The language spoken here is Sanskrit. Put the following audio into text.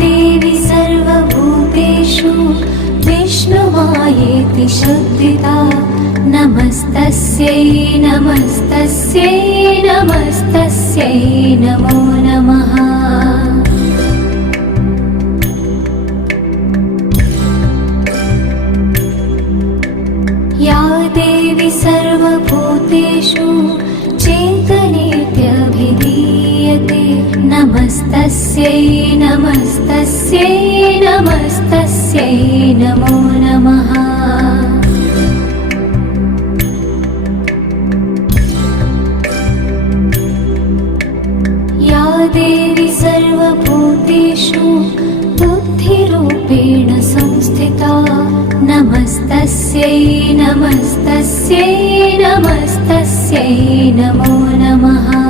देवी सर्वभूतेषु विष्णुमायेति शब्दिता नमस्तस्यै नमस्तस्यै नमस्तस्यै नमो नमः। या देवी सर्वभूतेषु चेतनेत्यभिधीयते नमस्तस्यै नमस्तस्यै नमस्तस्यै नमो नमः। या देवी सर्वभूतेषु बुद्धिरूपेण संस्थिता नमस्तस्यै नमस्तस्यै नमस्तस्यै नमो नमः।